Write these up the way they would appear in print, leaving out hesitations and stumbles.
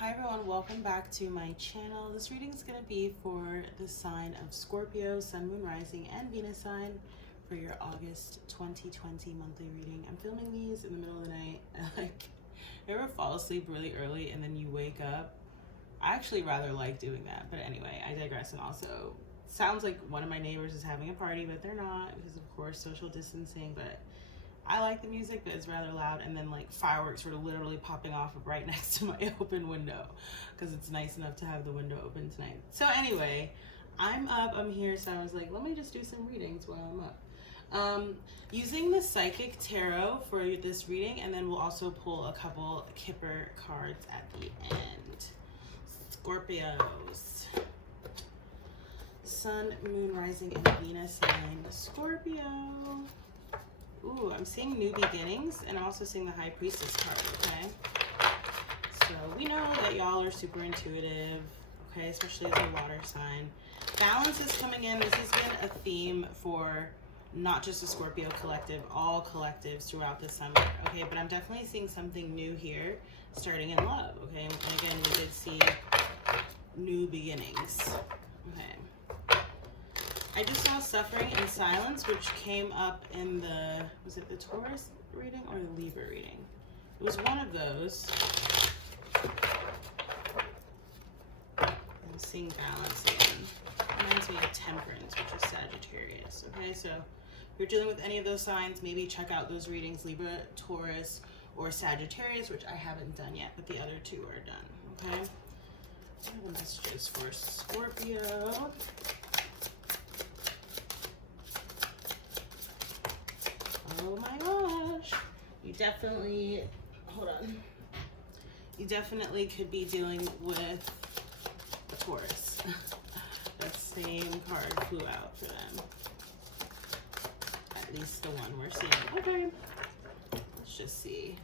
Hi everyone, welcome back to my channel. This reading is going to be for the sign of Scorpio, Sun, Moon, Rising, and Venus sign for your August 2020 monthly reading. I'm filming these in the middle of the night. You ever fall asleep really early and then you wake up? I actually rather like doing that, but anyway, I digress. And also, sounds like one of my neighbors is having a party, but they're not because of course social distancing, but I like the music, but it's rather loud, and then like fireworks were literally popping off right next to my open window because it's nice enough to have the window open tonight. So anyway, I'm up, I'm here, so I was like, let me just do some readings while I'm up. Using the Psychic Tarot for this reading, and then we'll also pull a couple Kipper cards at the end. Scorpios. Sun, Moon, Rising, and Venus sign. Scorpio. Ooh, I'm seeing New Beginnings, and I'm also seeing the High Priestess card, okay? So we know that y'all are super intuitive, okay, especially as a water sign. Balance is coming in. This has been a theme for not just the Scorpio collective, all collectives throughout the summer, okay? But I'm definitely seeing something new here, starting in love, okay? And again, we did see New Beginnings, okay? I just saw Suffering in Silence, which came up in the, was it the Taurus reading or the Libra reading? It was one of those. I'm seeing Balance again. Reminds me of Temperance, which is Sagittarius. Okay, so if you're dealing with any of those signs, maybe check out those readings, Libra, Taurus, or Sagittarius, which I haven't done yet, but the other two are done, okay? What are the messages for Scorpio? Oh my gosh, you definitely, hold on, you definitely could be dealing with a Taurus. That same card flew out for them. At least the one we're seeing. Okay, let's just see.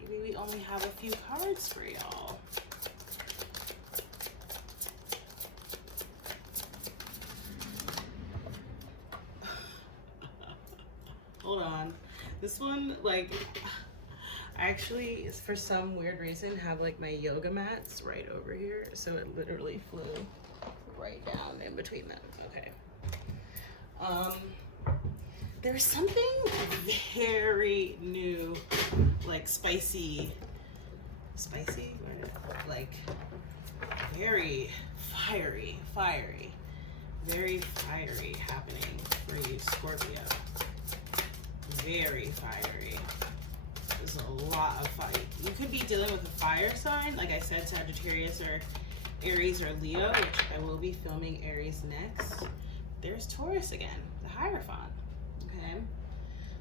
Maybe we only have a few cards for y'all. Hold on. This one, like, I actually, for some weird reason, have like my yoga mats right over here. So it literally flew right down in between them. Okay. There's something very new, like spicy, like very fiery, very fiery happening for you, Scorpio. Very fiery. There's a lot of fight. You could be dealing with a fire sign, like I said, Sagittarius or Aries or Leo, which I will be filming Aries next. There's Taurus again, the Hierophant. Okay,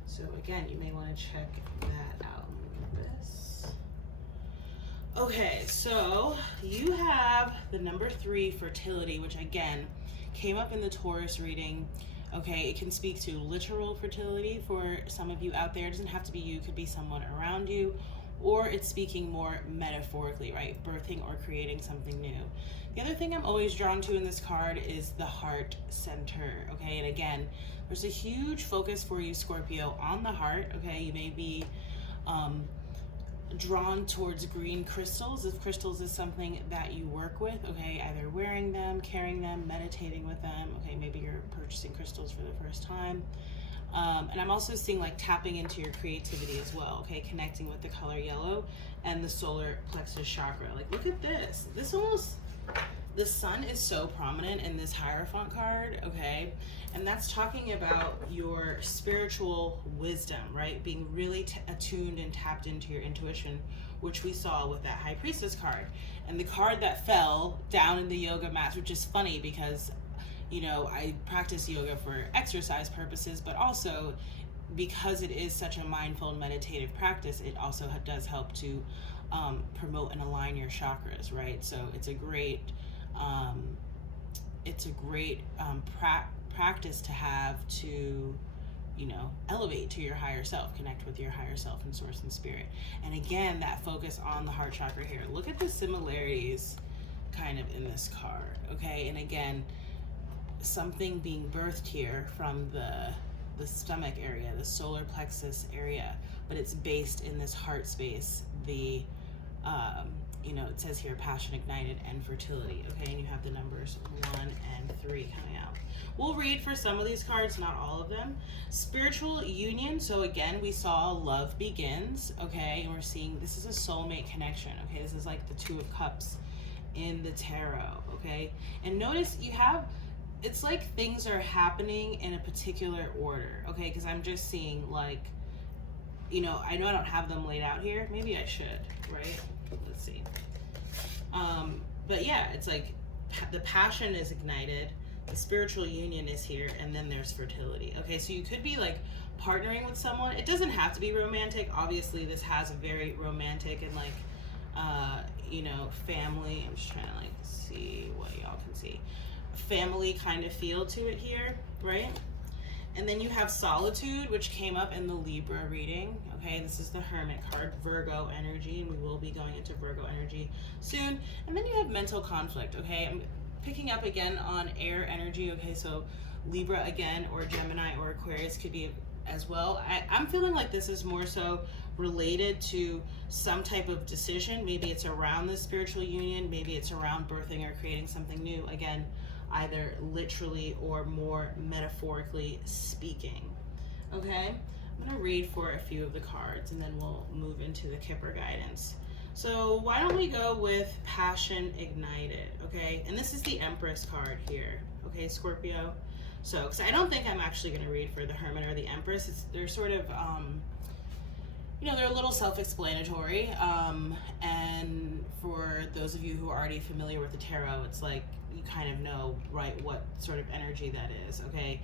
so again, you may want to check that out. This. Okay, so you have the number 3, fertility, which again came up in the Taurus reading. Okay, it can speak to literal fertility for some of you out there. It doesn't have to be you, it could be someone around you, or it's speaking more metaphorically, right? Birthing or creating something new. The other thing I'm always drawn to in this card is the heart center, okay? And again, there's a huge focus for you, Scorpio, on the heart, okay? You may be drawn towards green crystals, if crystals is something that you work with, okay, either wearing them, carrying them, meditating with them, okay, maybe you're purchasing crystals for the first time. And I'm also seeing like tapping into your creativity as well, okay, connecting with the color yellow and the solar plexus chakra. Like, look at this. This almost, the sun is so prominent in this Hierophant card, okay? And that's talking about your spiritual wisdom, right? Being really attuned and tapped into your intuition, which we saw with that High Priestess card. And the card that fell down in the yoga mats, which is funny because, you know, I practice yoga for exercise purposes, but also because it is such a mindful and meditative practice, it also does help to promote and align your chakras, right? So it's a great practice to have to, you know, elevate to your higher self, connect with your higher self and source and spirit. And again, that focus on the heart chakra here. Look at the similarities kind of in this card, okay? And again, something being birthed here from the stomach area, the solar plexus area, but it's based in this heart space, the you know, it says here passion ignited and fertility, okay? And you have the numbers 1 and 3 coming out. We'll read for some of these cards, not all of them. Spiritual union. So again, we saw love begins, okay? And we're seeing this is a soulmate connection, okay? This is like the Two of Cups in the tarot, okay? And notice you have, it's like things are happening in a particular order, okay? Because I'm just seeing like, you know I don't have them laid out here. Maybe I should, right? Let's see. But yeah, it's like the passion is ignited, the spiritual union is here, and then there's fertility. Okay, so you could be like partnering with someone. It doesn't have to be romantic. Obviously, this has a very romantic and like, you know, family. I'm just trying to like see what y'all can see. Family kind of feel to it here, right? And then you have solitude, which came up in the Libra reading. Okay, this is the Hermit card, Virgo energy, and we will be going into Virgo energy soon. And then you have mental conflict. Okay, I'm picking up again on air energy. Okay, so Libra again, or Gemini or Aquarius could be as well. I'm feeling like this is more so related to some type of decision. Maybe it's around the spiritual union, maybe it's around birthing or creating something new. Again, either literally or more metaphorically speaking. Okay, I'm going to read for a few of the cards and then we'll move into the Kipper guidance. So why don't we go with passion ignited, okay? And this is the Empress card here, okay, Scorpio. So, because I don't think I'm actually going to read for the Hermit or the Empress. They're sort of, you know, they're a little self-explanatory. And for those of you who are already familiar with the tarot, it's like you kind of know, right, what sort of energy that is, okay?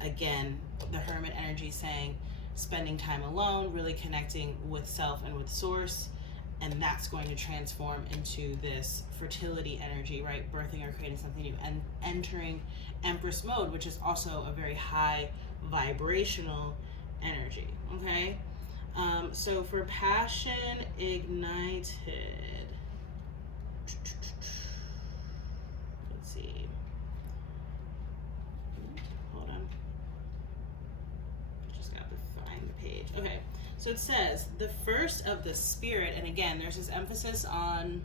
Again, the Hermit energy saying spending time alone, really connecting with self and with source, and that's going to transform into this fertility energy, right? Birthing or creating something new, and entering Empress mode, which is also a very high vibrational energy, okay? So for passion ignited, let's see. Hold on. Just got to find the page. Okay, so it says the first of the spirit, and again, there's this emphasis on,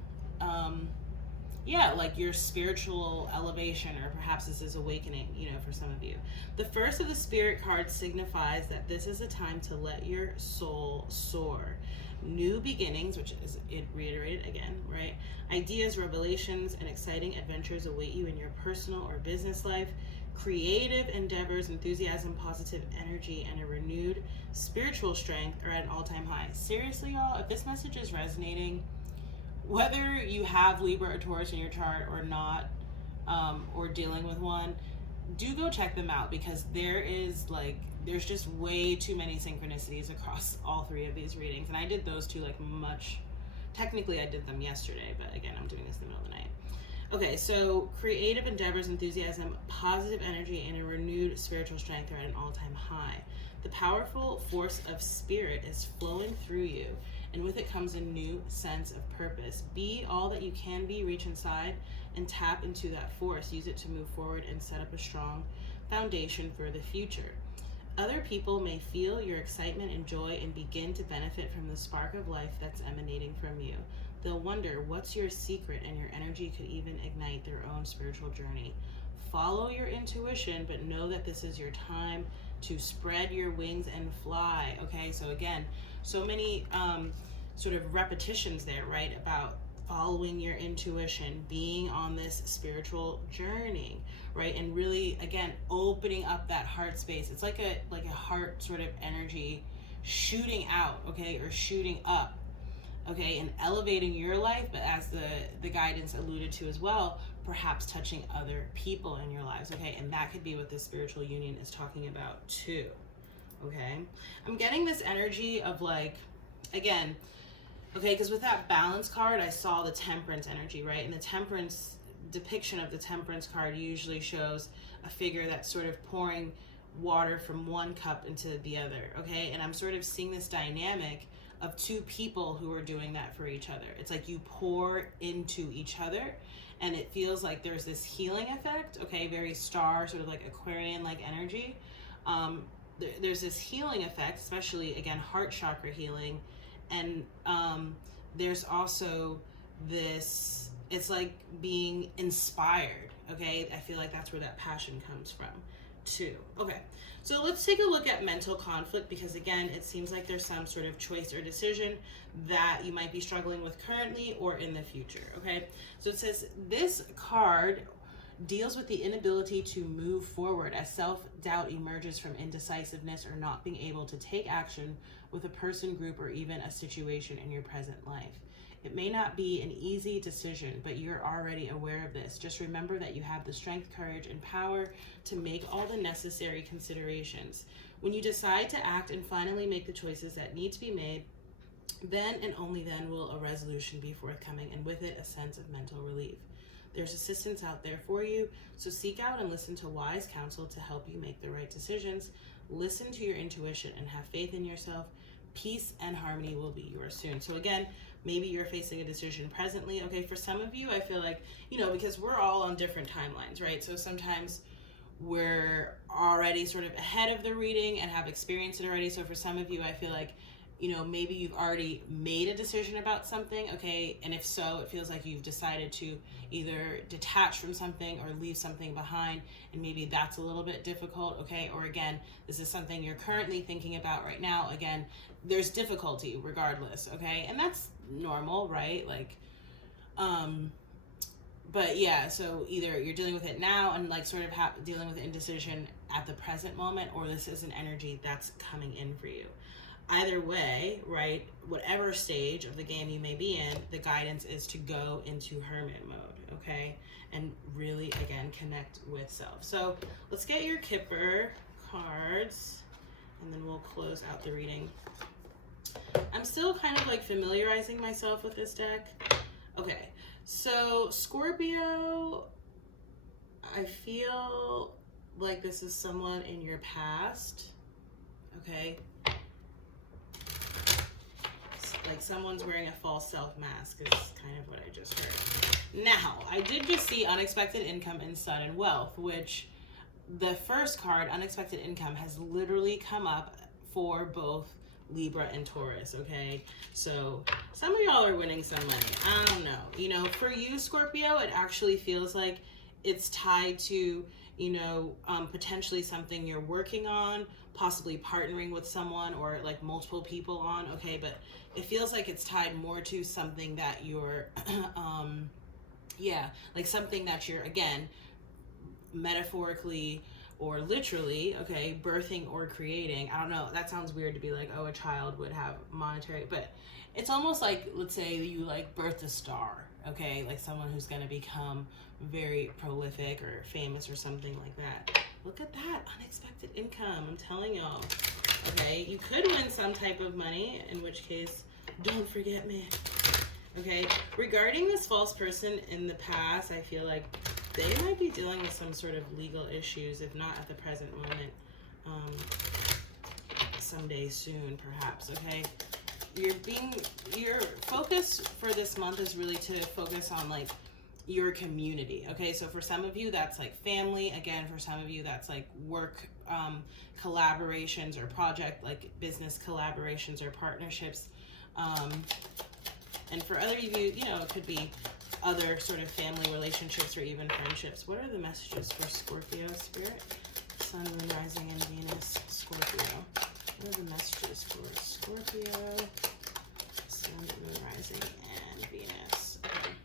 yeah, like your spiritual elevation, or perhaps this is awakening, you know, for some of you. The first of the spirit card signifies that this is a time to let your soul soar. New beginnings, which is it reiterated again, right? Ideas, revelations, and exciting adventures await you in your personal or business life. Creative endeavors, enthusiasm, positive energy, and a renewed spiritual strength are at an all-time high. Seriously, y'all, if this message is resonating, whether you have Libra or Taurus in your chart or not, or dealing with one, do go check them out, because there's just way too many synchronicities across all three of these readings. And I did those two technically I did them yesterday, but again, I'm doing this in the middle of the night. Okay, so creative endeavors, enthusiasm, positive energy, and a renewed spiritual strength are at an all-time high. The powerful force of spirit is flowing through you, and with it comes a new sense of purpose. Be all that you can be, reach inside, and tap into that force. Use it to move forward and set up a strong foundation for the future. Other people may feel your excitement and joy and begin to benefit from the spark of life that's emanating from you. They'll wonder what's your secret, and your energy could even ignite their own spiritual journey. Follow your intuition, but know that this is your time to spread your wings and fly. Okay, so again, so many sort of repetitions there, right, about following your intuition, being on this spiritual journey, right, and really, again, opening up that heart space. It's like a heart sort of energy shooting out, okay, or shooting up, okay, and elevating your life, but as the guidance alluded to as well, perhaps touching other people in your lives, okay, and that could be what this spiritual union is talking about too, okay. I'm getting this energy of like, again, okay, because with that balance card, I saw the temperance energy, right, and the temperance depiction of the temperance card usually shows a figure that's sort of pouring water from one cup into the other, okay, and I'm sort of seeing this dynamic of two people who are doing that for each other. It's like you pour into each other, and it feels like there's this healing effect, okay, very star, sort of like Aquarian-like energy. There's this healing effect, especially, again, heart chakra healing, and there's also this, it's like being inspired, okay? I feel like that's where that passion comes from too. Okay, so let's take a look at mental conflict, because again, it seems like there's some sort of choice or decision that you might be struggling with currently or in the future, okay? So it says this card deals with the inability to move forward as self-doubt emerges from indecisiveness or not being able to take action with a person, group, or even a situation in your present life. It may not be an easy decision, but you're already aware of this. Just remember that you have the strength, courage, and power to make all the necessary considerations. When you decide to act and finally make the choices that need to be made, then and only then will a resolution be forthcoming, and with it a sense of mental relief. There's assistance out there for you, so seek out and listen to wise counsel to help you make the right decisions. Listen to your intuition and have faith in yourself. Peace and harmony will be yours soon. So again, maybe you're facing a decision presently. Okay, for some of you, I feel like, because we're all on different timelines, right? So sometimes we're already sort of ahead of the reading and have experienced it already. So for some of you, I feel like, maybe you've already made a decision about something, okay? And if so, it feels like you've decided to either detach from something or leave something behind, and maybe that's a little bit difficult, okay? Or again, this is something you're currently thinking about right now. Again, there's difficulty regardless, okay? And that's normal, right? Like, but yeah, so either you're dealing with it now and like sort of dealing with indecision at the present moment, or this is an energy that's coming in for you. Either way, right, whatever stage of the game you may be in, the guidance is to go into hermit mode, okay? And really, again, connect with self. So let's get your Kipper cards, and then we'll close out the reading. I'm still kind of like familiarizing myself with this deck. Okay, so Scorpio, I feel like this is someone in your past, okay? Like someone's wearing a false self mask is kind of what I just heard. Now, I did just see unexpected income and sudden wealth, which the first card, unexpected income, has literally come up for both Libra and Taurus, okay? So some of y'all are winning some money. I don't know. For you, Scorpio, it actually feels like it's tied to, potentially something you're working on, possibly partnering with someone or like multiple people on, okay? But it feels like it's tied more to something that you're, like something that you're, again, metaphorically or literally, okay, birthing or creating. I don't know, that sounds weird to be like, oh, a child would have monetary, but it's almost like, let's say you like birth a star, okay, like someone who's going to become very prolific or famous or something like that. Look at that, unexpected income, I'm telling y'all. Okay, you could win some type of money, in which case, don't forget me. Okay, regarding this false person in the past, I feel like they might be dealing with some sort of legal issues, if not at the present moment, someday soon, perhaps, okay? Your focus for this month is really to focus on like your community, okay? So for some of you, that's like family. Again, for some of you, that's like work collaborations or project, like business collaborations or partnerships. And for other of you, it could be other sort of family relationships or even friendships. What are the messages for Scorpio, Spirit? Sun, Moon, Rising, and Venus, Scorpio. What are the messages for Scorpio, Sun, Moon, Rising, and Venus? Okay.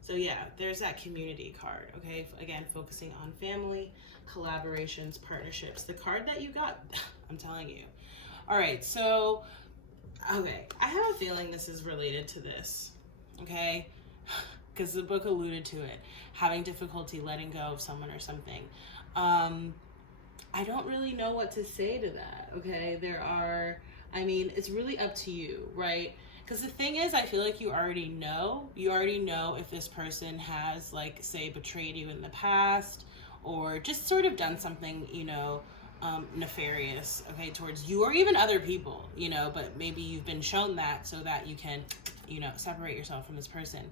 So yeah, there's that community card, okay? Again, focusing on family, collaborations, partnerships. The card that you got, I'm telling you. All right, so, okay, I have a feeling this is related to this, okay? Because the book alluded to it, having difficulty letting go of someone or something. I don't really know what to say to that, okay? It's really up to you, right? Because the thing is, I feel like you already know if this person has, like, say, betrayed you in the past, or just sort of done something, nefarious, okay, towards you or even other people, but maybe you've been shown that so that you can, separate yourself from this person.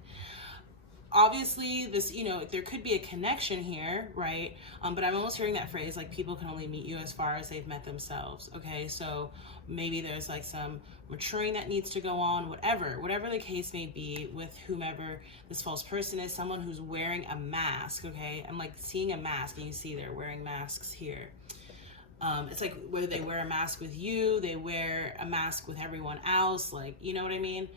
obviously this, there could be a connection here, right? But I'm almost hearing that phrase, like, people can only meet you as far as they've met themselves. Okay, so maybe there's like some maturing that needs to go on, whatever the case may be with whomever this false person is, someone who's wearing a mask. Okay, I'm like seeing a mask, and you see they're wearing masks here. It's like whether they wear a mask with you, they wear a mask with everyone else, like, you know what I mean?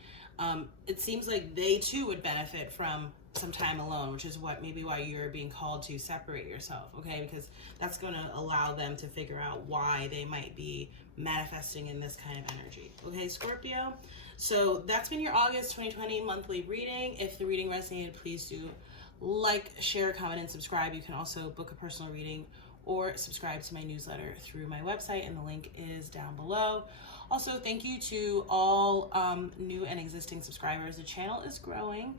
It seems like they too would benefit from some time alone, which is maybe why you're being called to separate yourself, okay? Because that's going to allow them to figure out why they might be manifesting in this kind of energy. Okay, Scorpio? So that's been your August 2020 monthly reading. If the reading resonated, please do like, share, comment, and subscribe. You can also book a personal reading or subscribe to my newsletter through my website, and the link is down below. Also, thank you to all new and existing subscribers. The channel is growing,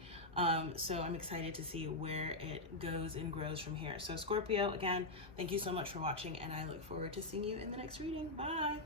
so I'm excited to see where it goes and grows from here. So Scorpio, again, thank you so much for watching, and I look forward to seeing you in the next reading. Bye!